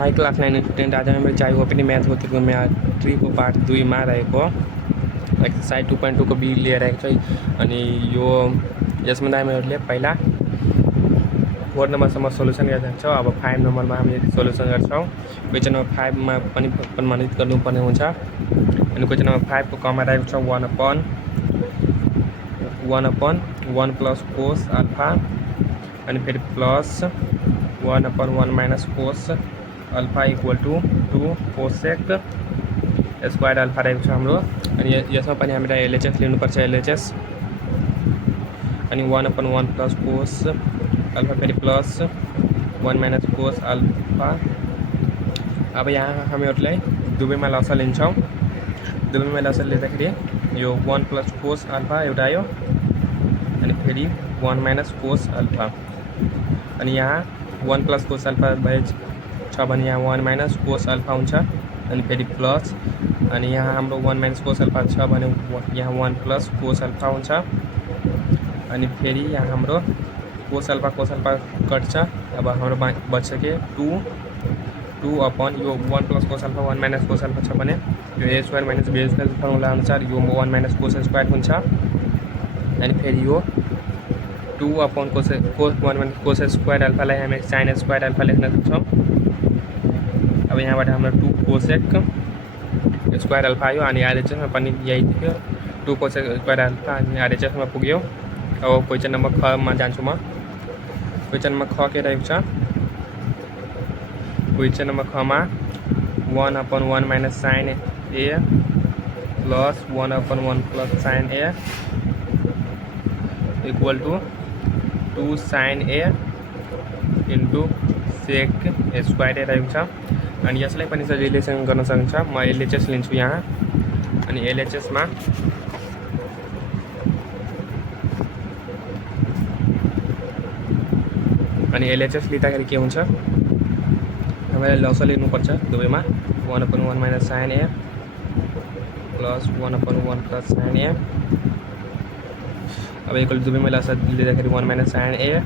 High class 9 student आज हामी चाहिँ ओपनी म्याथमेटिक्सको म्याथ 3 को पार्ट 2 मा रहेको एक्सरसाइज 2.2 को बी लिएर आएको छ। अनि यो यसमा हामीहरूले पहिला 4 नम्बरसम्म सोल्युसन गर्छौँ। अब 5 नम्बरमा हामी सोल्युसन गर्छौँ। क्वेसन नम्बर 5 मा पनि प्रमाणित गर्नुपर्ने हुन्छ। अनि क्वेसन नम्बर 5 को कमा रहेको छ 1/1 प्लस कोस अल्फा अनि फेरि plus 1/1 minus cos alpha equal to 2 cosec square alpha रहेको छ हाम्रो। अनि यसमा पनि हामीले एलएचएस लिनुपर्छ। एलएचएस अनि 1/1 प्लस कोस अल्फा फेरि प्लस 1 माइनस कोस अल्फा। अब यहाँ हामीहरूलाई दुवैमा लसल लिन्छौँ। दुवैमा लसल लिँदाखेरि यो 1 प्लस कोस अल्फा एउटा आयो अनि फेरि 1 माइनस कोस अल्फा। अनि यहाँ 1 प्लस कोस अल्फा भए छ भने यहाँ 1 माइनस कोस अल्फा हुन्छ। अनि फेरि प्लस अनि यहाँ हाम्रो 1 माइनस कोस अल्फा छ भने यहाँ 1 प्लस कोस अल्फा हुन्छ। अनि फेरि यहाँ हाम्रो कोस अल्फा कट्छ। अब हाम्रो बच्छ के 2 अपन यो 1 plus cos alpha 1 minus cos alpha छ भने यो A square minus B square formula अनुसार यो 1 माइनस कोस स्क्वायर हुन्छ। अनि फेरि यो 2 अपन कोस 1 माइनस कोस स्क्वायर अल्फालाई हामी साइन स्क्वायर अल्फा लेख्न सक्छौँ। अब यहाँबाट हाम्रो 2 कोसेक स्क्वायर अल्फा आयो। अनि आरएचएसमा पनि यही थियो 2 कोसेक स्क्वायर अल्फा अनि आरएचएसमा पुग्यो। अब क्वेसन नम्बर 6 मा जान्छु म। क्वेसन नम्बर 6 के रहेको छ। क्वेसन नम्बर 6 मा 1/1 minus sine A plus 1/1 plus sine A equal to 2 sign a into sec square ए रहेको छ। अनि यसलाई पनि रिलेसन गर्न सकिन्छ। म एलएचएस लिन्छु यहाँ। अनि एलएचएसमा अनि एलएचएस लिँदाखेरि के हुन्छ हामीलाई लसल लिनुपर्छ दुवैमा 1/1 माइनस साइन ए प्लस 1/1 प्लस साइन ए। अब इक्वल दुवैमा लसल लिँदाखेरि 1 minus sine a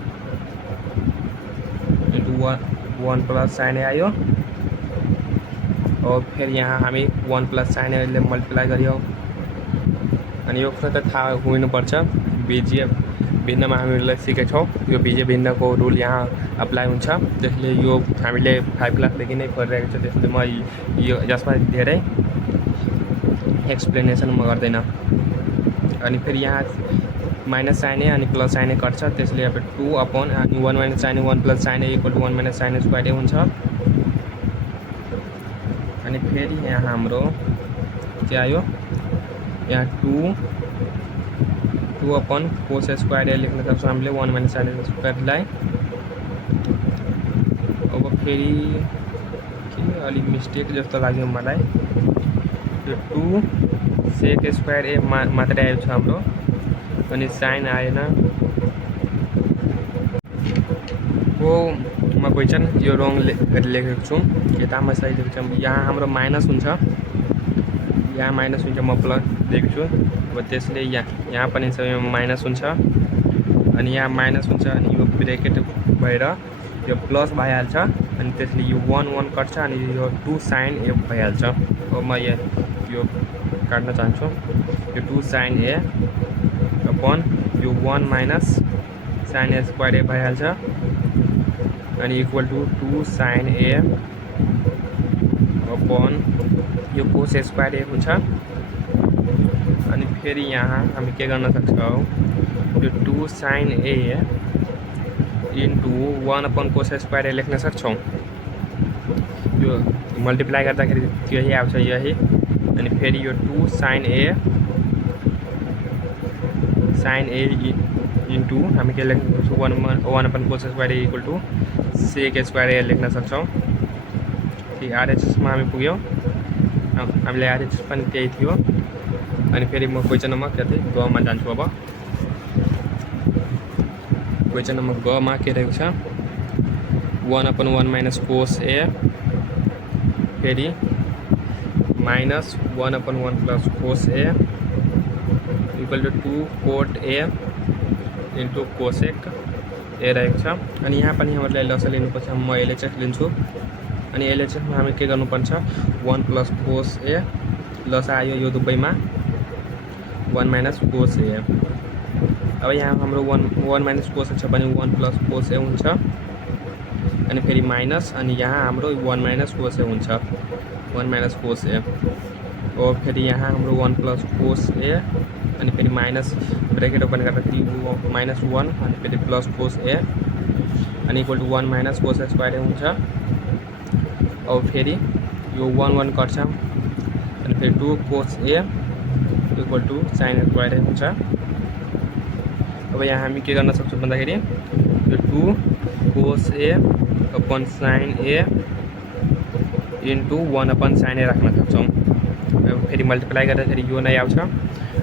into 1 plus sine ए आयो। और फिर यहाँ हामी 1 प्लस साइन एले मल्टिप्लाई गरियो। अनि यो कुरा त थाहा हुनुपर्छ। बीजीय भिन्नमा हामीलाई सिकेछौँ। यो बीजीय भिन्नको रुल यहाँ अप्लाई हुन्छ। त्यसले यो हामीले 5 क्लासदेखि नै पढिरहेको छ। त्यसले म यो यसमा धेरै एक्सप्लेनेसन म गर्दैन। अनि फेरि यहाँ माइनस साइन ए अनि प्लस साइन ए कट्छ। त्यसले अब 2 अपन अनि 1 minus sine A 1 plus sine A equal to 1 minus sine square A हुन्छ। अनि फेरि यहाँ हाम्रो के आयो यहाँ 2 अपन कोस स्क्वायर ए लेख्न सक्छौँ हामीले 1 माइनस साइन स्क्वायरलाई। अब फेरि के अलिक मिस्टेक जस्तो लाग्यो मलाई। यो 2 सेक स्क्वायर ए मात्रै आएको छ हाम्रो। अनि साइन आएन। हो म क्वेसन यो रङ लेखेको छु। किताबमा सही लेखेको छ। यहाँ हाम्रो माइनस हुन्छ। यहाँ माइनस हुन्छ म प्लस लेख्छु। अब त्यसले यहाँ पनि माइनस हुन्छ। अनि यहाँ माइनस हुन्छ अनि यो ब्रेकेट भएर यो प्लस भइहाल्छ। अनि त्यसले यो 1 कट्छ अनि यो 2 साइन ए भइहाल्छ। अब म यो काट्न चाहन्छु। यो 2 साइन ए अपन यो 1 माइनस साइन ए स्क्वायर ए भइहाल्छ। अनि equal to 2 sign A upon यो कोस स्क्वायर ए हुन्छ। अनि फेरि यहाँ हामी के गर्न सक्छौँ यो 2 sign a into 1 cos square ए लेख्न सक्छौँ। यो मल्टिप्लाई गर्दाखेरि यही आउँछ यही। अनि फेरि यो 2 साइन ए इन्टु हामी के लेख्न सक्छौँ 1 कोस स्क्वायर ए इक्वल टू सेक स्क्वायर ए लेख्न सक्छौँ। ठीक आरएचएसमा हामी पुग्यौँ। हामीले आरएचएस पनि त्यही थियो। अनि फेरि म क्वेसन नम्बर कति गमा जान्छु। अब क्वेसन नम्बर गमा के रहेको छ 1/1 माइनस कोस ए फेरि minus 1/1 plus cos A equal to 2 cot A into cosec A रहेको छ। अनि यहाँ पनि हामीलाई लसल लिनुपर्छ। म एलएचएस लिन्छु। अनि एलएचएसमा हामी के गर्नुपर्छ 1 + cos a प्लस आयो यो दुबईमा 1 - cos a। अब यहाँ हाम्रो 1 - cos a छ भने 1 + cos a हुन्छ अनि फेरि माइनस अनि यहाँ हाम्रो 1 - cos a हुन्छ 1 - cos a। और फेरि यहाँ हाम्रो 1 + cos a अनि फेरि माइनस ब्रेकेट ओपन गर्दाखेरि -1 अनि फेरि प्लस cos a अनि equal to 1 - cos a square हुन्छ। और फेरि यो 1 1 कट्छ अनि फेरि 2 cos a equal to sin a square हुन्छ। अब यहाँ हामी के गर्न सक्छौँ भन्दाखेरि यो 2 cos a upon sin a into 1 sin a राख्न सक्छौँ। अब फेरि मल्टिप्लाई गर्दाखेरि यो नै आउँछ।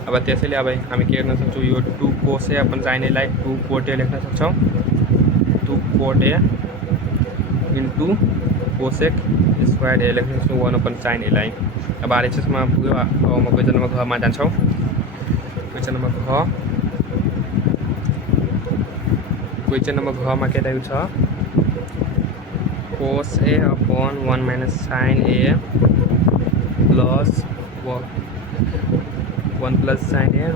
अब त्यसैले अब हामी के गर्न सक्छौँ यो 2 cos a upon sin a लाई 2 cot a लेख्न सक्छौँ 2 cot a into cosec square a लेख्न सक्छौँ 1 sin a लाई। अब आरएचएसमा पुग्यो। अब म क्वेसन नम्बर घ मा जान्छौँ। क्वेसन नम्बर घ मा के रहेको छ cos a upon 1 - sin a plus 1 + sin a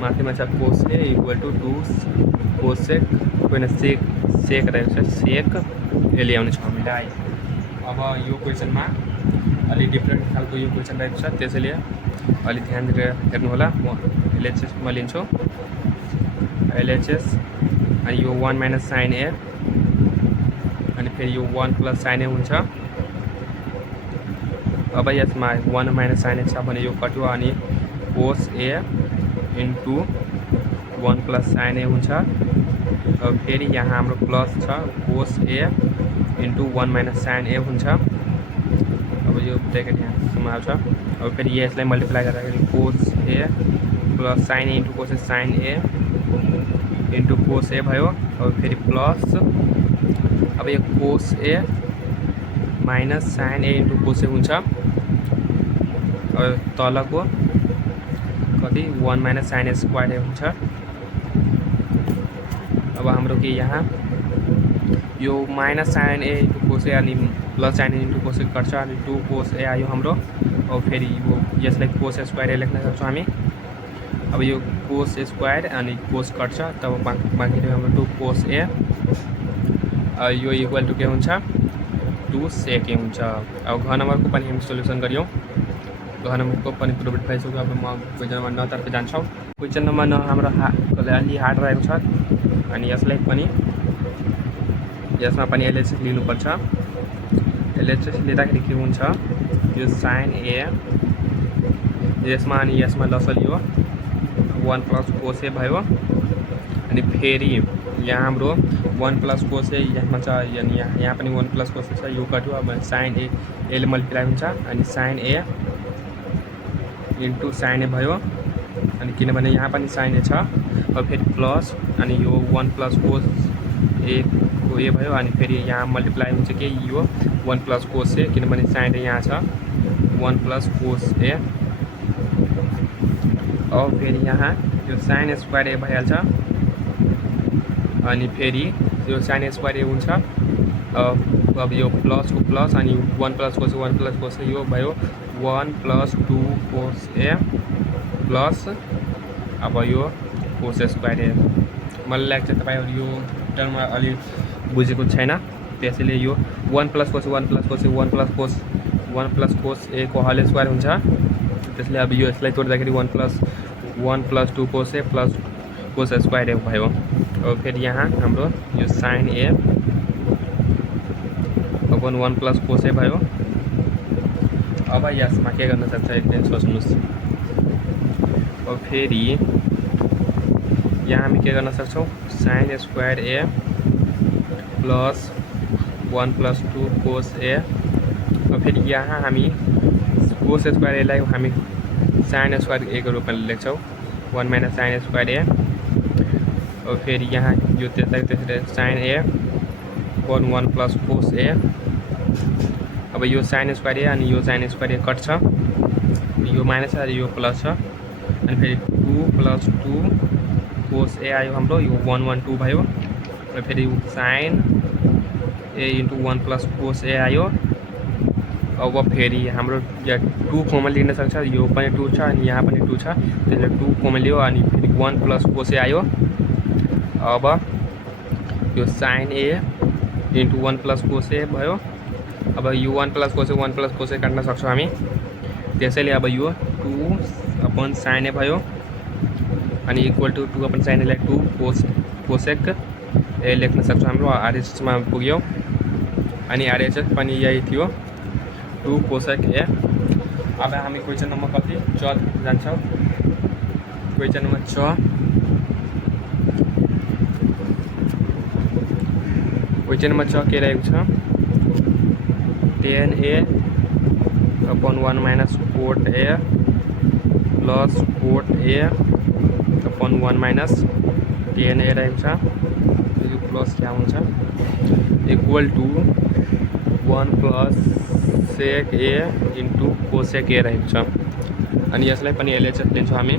माथिमा छ cos a equal to 2 cosec होइन सेक रहेको छ सेक a ल्याउने छ हामीलाई। अब यो क्वेसनमा अलि डिफ्रेन्ट खालको यो क्वेसन रहेको छ त्यसैले अलि ध्यान दिएर हेर्नु होला। म एलएचएस मा लिन्छु एलएचएस अनि यो 1 - sin a अनि फेरि यो 1 + sin a हुन्छ। अब यसमा 1 - sin a छ भने यो कट्यो अनि cos a into 1 + sin a हुन्छ। अब फेरि यहाँ हाम्रो प्लस छ cos a into 1 - sin a हुन्छ। अब यो ब्रेकेट यहाँसम्म आउँछ। अब फेरि यसलाई मल्टिप्लाई गर्दाखेरि cos a plus sin a into cos a sin a into cos a भयो। अब फेरि प्लस अब यो cos a minus sin a into cos a हुन्छ। अब तलको कति 1 - sin a स्क्वायर a हुन्छ। अब हाम्रो के यहाँ यो -sin a into cos a अनि plus sin a into cos a कट्छ अनि 2 cos a आयो हाम्रो। और फेरि यो यसलाई cos a स्क्वायर a लेख्न सक्छौँ हामी। अब यो cos a स्क्वायर अनि cos कट्छ तब बाँकी रह्यो हाम्रो 2 cos a यो इक्वल टु के हुन्छ 2 sec a हुन्छ। अब घ नम्बरको पनि हामी सोल्युसन गरियौँ। घ नम्बरको पनि प्रुभ भइसक्यो। अब म क्वेसन नम्बर 9 तर्फ जान्छौँ। क्वेसन नम्बर 9 हाम्रो अलि हार्ड रहेको छ अनि यसमा पनि एलएचएस लिनुपर्छ। एलएचएस लिँदाखेरि के हुन्छ यो sin a यसमा अनि यसमा लसलियो 1 + cos a भयो अनि फेरि यहाँ हाम्रो 1 + cos a यहाँ छ अनि यहाँ पनि 1 + cos a छ यो कट्यो। अब sin a ले मल्टिप्लाई हुन्छ अनि sin a into sin a भयो अनि किनभने यहाँ पनि sin a छ। अब फेरि प्लस अनि यो 1 + cos a को ए भयो अनि फेरि यहाँ मल्टिप्लाई हुन्छ कि यो 1 + cos a किनभने sin a यहाँ छ 1 + cos a। अब फेरि यहाँ यो sin a स्क्वायर a भइहाल्छ अनि फेरि यो sin a स्क्वायर a हुन्छ। अब यो प्लस को प्लस अनि 1 + cos a 1 + cos a यो भयो 1 + 2 cos a प्लस अब यो cos a स्क्वायर a। मलाई लाग्छ तपाईँहरू यो टर्म अलि बुझेको छैन त्यसैले यो 1 + cos a 1 + cos a 1 + cos a को होल स्क्वायर हुन्छ। त्यसले अब यो यसलाई तोड्दाखेरि 1 + 2 cos a plus cos a square a भयो। और फेरि यहाँ हाम्रो यो sin a upon 1 + cos a भयो। अब यसमा के गर्न सक्छ एकदिन सोच्नुहोस्। और फेरि यहाँ हामी के गर्न सक्छौँ sin a square a plus 1 + 2 cos a। और फेरि यहाँ हामी cos a स्क्वायर a लाई हामी sin a स्क्वायर a को रूपमा लेख्छौँ 1 - sin a स्क्वायर a। और फेरि यहाँ यो त्यसरी sin a upon 1 + cos a। अब यो sin a स्क्वायर a अनि यो sin a स्क्वायर a कट्छ यो माइनस छ यो प्लस छ अनि फेरि 2 + 2 cos a आयो हाम्रो यो 1 1 2 भयो। और फेरि sin ए इंटू 1 प्लस कोस ए आयो। अब फेरि हाम्रो 2 कमन लिन सक्छ, यो पनि 2 छ अनि यहाँ पनि 2 छ, त्यसले 2 कमन लियो अनि फेरि 1 प्लस कोस ए आयो। अब यो साइन ए इंटू 1 प्लस कोस ए भयो। अब यो 1 प्लस कोस ए काट्न सक्छौँ हामी, त्यसैले अब यो 2 अपन साइन ए भयो अनि इक्वल टू 2 अपन साइन एलाई 2 कोसेक ए लेख्न सक्छौँ। हाम्रो आरएचएसमा पुग्यो अनि आरएचएस पनि यही थियो 2 कोसेक ए। अब हामी क्वेसन नम्बर कति 6 जान्छौँ। क्वेसन नम्बर 6 के रहेको छ 10a upon 1 minus cot A plus cot A upon 1 minus 10a रहेको छ। यो प्लस क्या हुन्छ equal to 1 plus sec A into cosec A रहेको छ। अनि यसलाई पनि एलएचएस लिन्छौँ हामी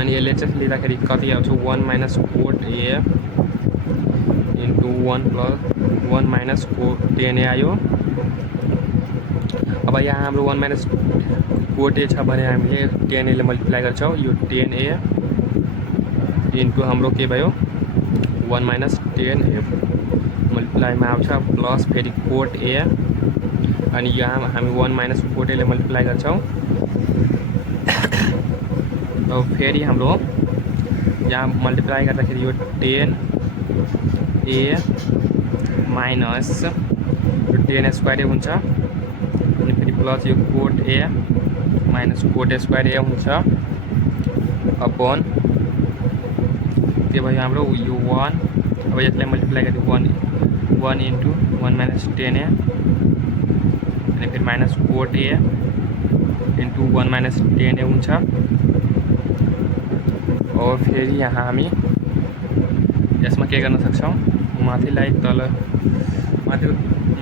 अनि एलएचएस लिँदाखेरि कति आउँछ 1 माइनस कोट ए into 1 plus 1 minus coat 10a आयो। अब यहाँ हाम्रो 1 माइनस कोट ए छ भने हामीले 10a ले मल्टिप्लाई गर्छौँ। यो 10a इंटू हाम्रो के भयो 1 माइनस 10a मल्टिप्लाईमा आउँछ प्लस फेरि कोट ए अनि यहाँ हामी 1 माइनस कोट ए ले मल्टिप्लाई गर्छौँ। अब फेरि हाम्रो यहाँ मल्टिप्लाई गर्दाखेरि यो 10a माइनस 10 स्क्वायर ए हुन्छ अनि फेरि प्लस यो cot A minus cot square A हुन्छ अपन के भयो हाम्रो यो 1। अब यसलाई मल्टिप्लाई गर्दा 1 इंटू 1 माइनस 10a अनि फिर माइनस कोट ए इंटू 1 माइनस 10a हुन्छ। और फेरि यहाँ हामी यसमा के गर्न सक्छौँ माथिलाई तल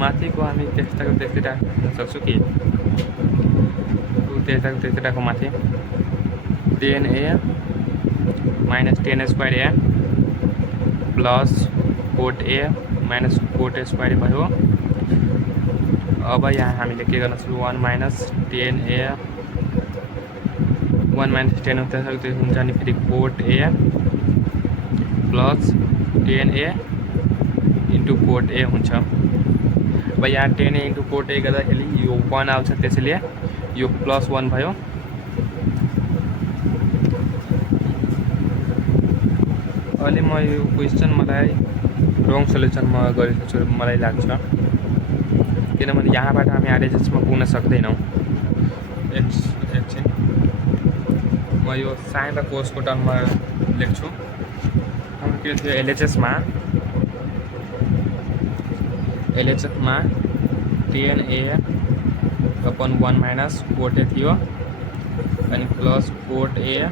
माथिको हामी त्यस्ताको त्यस्तै राख्न सक्छौँ कि त्यस्ताको त्यस्तै राखौँ माथि 10a minus 10 square A plus cot A minus cot square भयो। अब यहाँ हामीले के गर्न सक्छौँ 1 माइनस 10a 1 माइनस 10 हुन्छ अनि फेरि coat A plus 10a into cot A हुन्छ। अब यहाँ 10a इंटू कोट ए गर्दाखेरि यो 1 आउँछ, त्यसैले यो प्लस 1 भयो। अहिले म यो क्वेसन मलाई रङ सल्युसनमा गरेको छु मलाई लाग्छ, किनभने यहाँबाट हामी आरएचएसमा पुग्न सक्दैनौँ। एकछिन म यो साइन र कोसको टर्ममा लेख्छु। हम के थियो एलएचएसमा 10a upon 1 minus cot A थियो अनि plus cot A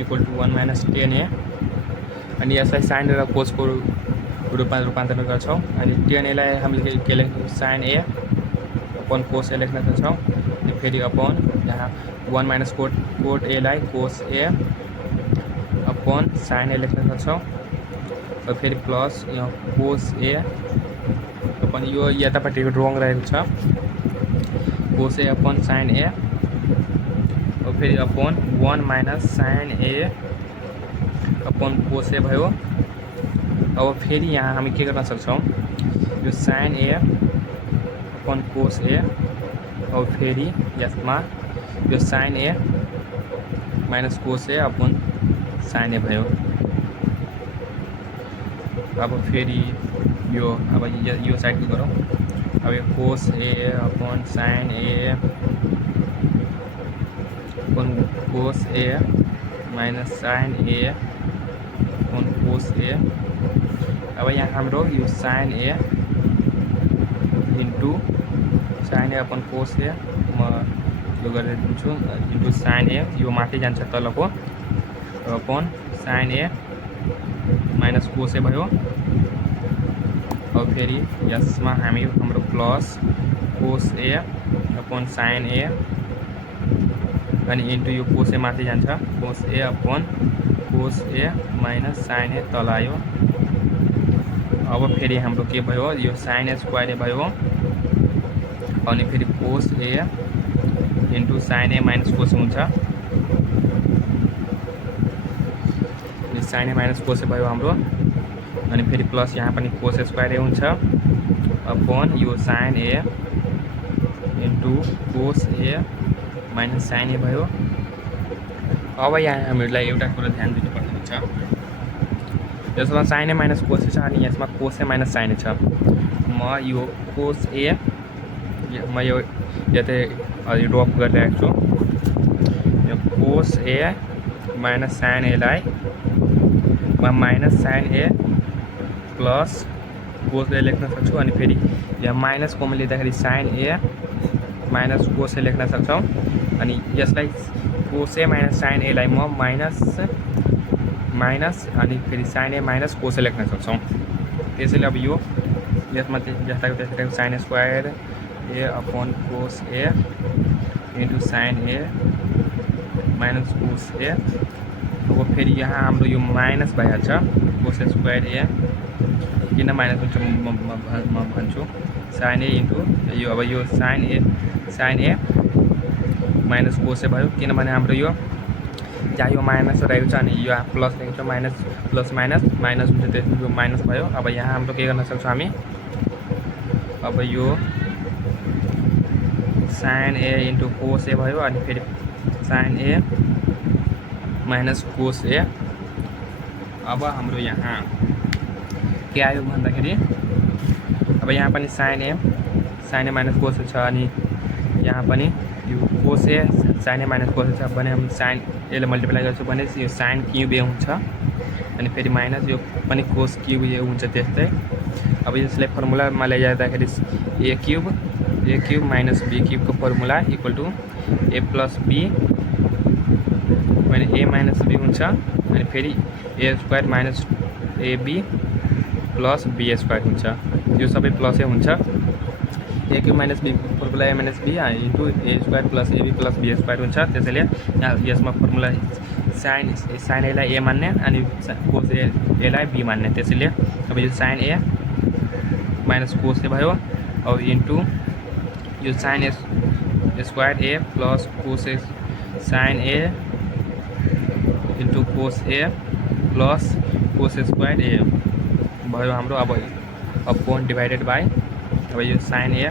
equal to 1 minus 10a अनि यसलाई साइन र कोसको रूपमा रूपान्तरण गर्छौँ। अनि 10a लाई हामीले के लेख्छौँ साइन ए अपन कोस ए लेख्न सक्छौँ अनि फेरि अपन यहाँ 1 माइनस कोट ए लाई कोस ए अपन साइन ए लेख्न सक्छौँ और फेरि प्लस यहाँ कोस ए अपन यो यतापट्टि रङ रहेको छ कोस ए अपन साइन ए और फेरि अपन 1 माइनस साइन ए अपन कोस ए भयो। अब फेरि यहाँ हामी के गर्न सक्छौँ यो साइन ए अपन कोस ए और फेरि यसमा यो साइन ए माइनस कोस ए अपन साइन ए भयो। अब फेरि यो अब यो साइडको गरौँ। अब यो कोस ए अपन साइन ए अपन कोस ए माइनस साइन ए अपन कोस ए। अब यहाँ हाम्रो यो साइन ए इंटू साइन ए अपन कोस ए म यो गरेर दिन्छु इंटू साइन ए यो माथि जान्छ तलको अपन साइन ए माइनस कोस ए भयो। और फेरि यसमा हामी हाम्रो प्लस कोस ए अपन साइन ए अनि इंटू यो कोस ए माथि जान्छ कोस ए अपन कोस ए माइनस साइन ए तल आयो। अब फेरि हाम्रो के भयो यो sin स्क्वायर ए भयो अनि फेरि cos a into sin a minus cos हुन्छ sin a minus cos a भयो हाम्रो अनि फेरि प्लस यहाँ पनि cos स्क्वायर ए हुन्छ अपन यो sin a into cos a minus sin a भयो। अब यहाँ हामीलाई एउटा कुरा ध्यान दिनुपर्ने हुन्छ यसमा sin a minus cos a छ अनि यसमा cos a minus sin a छ। म यो cos a म यो यतै ड्रप गरिरहेको छु यो cos a minus sin a लाई म minus sin a plus cos a लेख्न सक्छु अनि फेरि यहाँ माइनस कोमा लिँदाखेरि sin a minus cos a लेख्न सक्छौँ अनि यसलाई cos a minus sin a लाई म माइनस अनि फेरि sin a minus cos a लेख्न सक्छौँ। त्यसैले अब यो यसमा जस्ताको त्यस्तै sin square a upon cos a into sin a minus cos a। अब फेरि यहाँ हाम्रो यो माइनस भइहाल्छ cos स्क्वायर a किन माइनस हुन्छ म भन्छु sin a इन्टु यो अब यो sin a minus cos a भयो किनभने हाम्रो यो जहाँ यो माइनस रहेको छ अनि यो प्लस रहेको छ माइनस प्लस माइनस माइनस हुन्छ त्यसमा यो माइनस भयो। अब यहाँ हाम्रो के गर्न सक्छौँ हामी अब यो sin a into cos a भयो अनि फेरि sin a minus cos a। अब हाम्रो यहाँ के आयो भन्दाखेरि अब यहाँ पनि sin a minus cos a छ अनि यहाँ पनि यो cos a sin a minus cos a छ भने हामी sin a ले मल्टिप्लाई गर्छौँ भने यो sin क्युब a हुन्छ अनि फेरि माइनस यो पनि cos क्युब a हुन्छ त्यस्तै। अब यसलाई फर्मुलामा ल्याइजाँदाखेरि a क्युब माइनस b क्युबको formula equal to a plus b भने a माइनस b हुन्छ अनि फेरि a square minus ab plus b square हुन्छ यो सबै प्लसै हुन्छ a cube minus b formula a minus b into a square plus ab plus b square हुन्छ। त्यसैले यसमा फर्मुला sin a लाई a मान्ने अनि cos a लाई b मान्ने त्यसैले अब यो sin a minus cos a भयो अब इन्टु यो sin square a plus cos a sin a into cos a plus cos square a भयो हाम्रो। अब अपन डिभाइडेड बाई अब यो sin a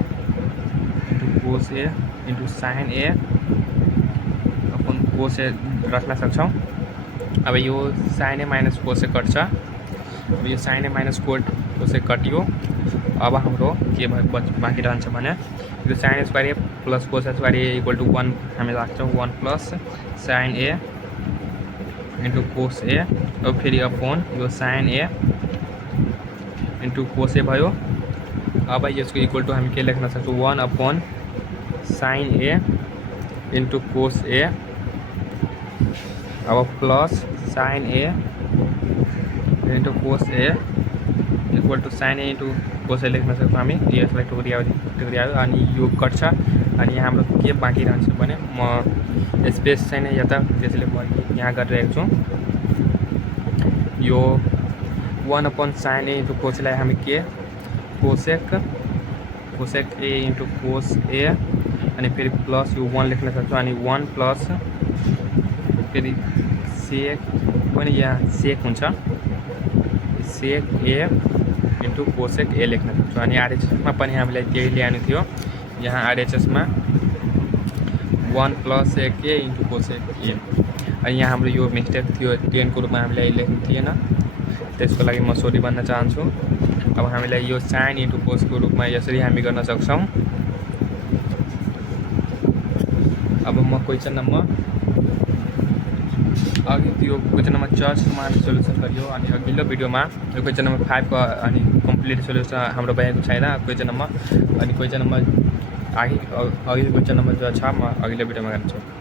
into cos a into sin a upon cos a राख्न सक्छौँ। अब यो sin a minus cos a कट्छ अब यो sin a minus cos a कटियो। अब हाम्रो के बाँकी रहन्छ भने यो sin square a plus cos square a equal to 1 हामी राख्छौँ 1 plus sin a into cos a अब फेरि अपन यो sin a into cos a भयो। अब यसको इक्वल टु हामी के लेख्न सक्छौँ 1 upon sin a into cos a अब plus sin a into cos a equal to sin a into cos a लेख्न सक्छौँ हामी। यसलाई टुक्रियो अनि यो कट्छ अनि यहाँ हाम्रो के बाँकी रहन्छ भने म स्पेस छैन यता त्यसैले म यहाँ गरिरहेको छु यो 1 upon sin a into cos a लाई हामी के cosec a into cos a अनि फेरि प्लस यो 1 लेख्न सक्छौँ अनि 1 प्लस फेरि sec पनि यहाँ sec हुन्छ sec a into cosec a लेख्न सक्छौँ अनि आरएचएसमा पनि हामीलाई त्यही ल्याउनु थियो यहाँ आरएचएसमा 1 plus sec a into cosec a अनि यहाँ हाम्रो यो मिस्टेक थियो 10 को रूपमा हामीलाई लेख्नु थिएन त्यसको लागि म सरी भन्न चाहन्छु। अब हामीलाई यो sin इन्टु cos को रूपमा यसरी हामी गर्न सक्छौँ। अब म क्वेसन नम्बर अघि त्यो क्वेसन नम्बर 4 सम्म हामी सोल्युसन गरियो अनि अघिल्लो भिडियोमा यो क्वेसन नम्बर 5 को अनि कम्प्लिट सोल्युसन हाम्रो भएको छैन क्वेसन नम्बर अनि क्वेसन नम्बर अघि क्वेसन नम्बर जो छ म अघिल्लो भिडियोमा गर्छु।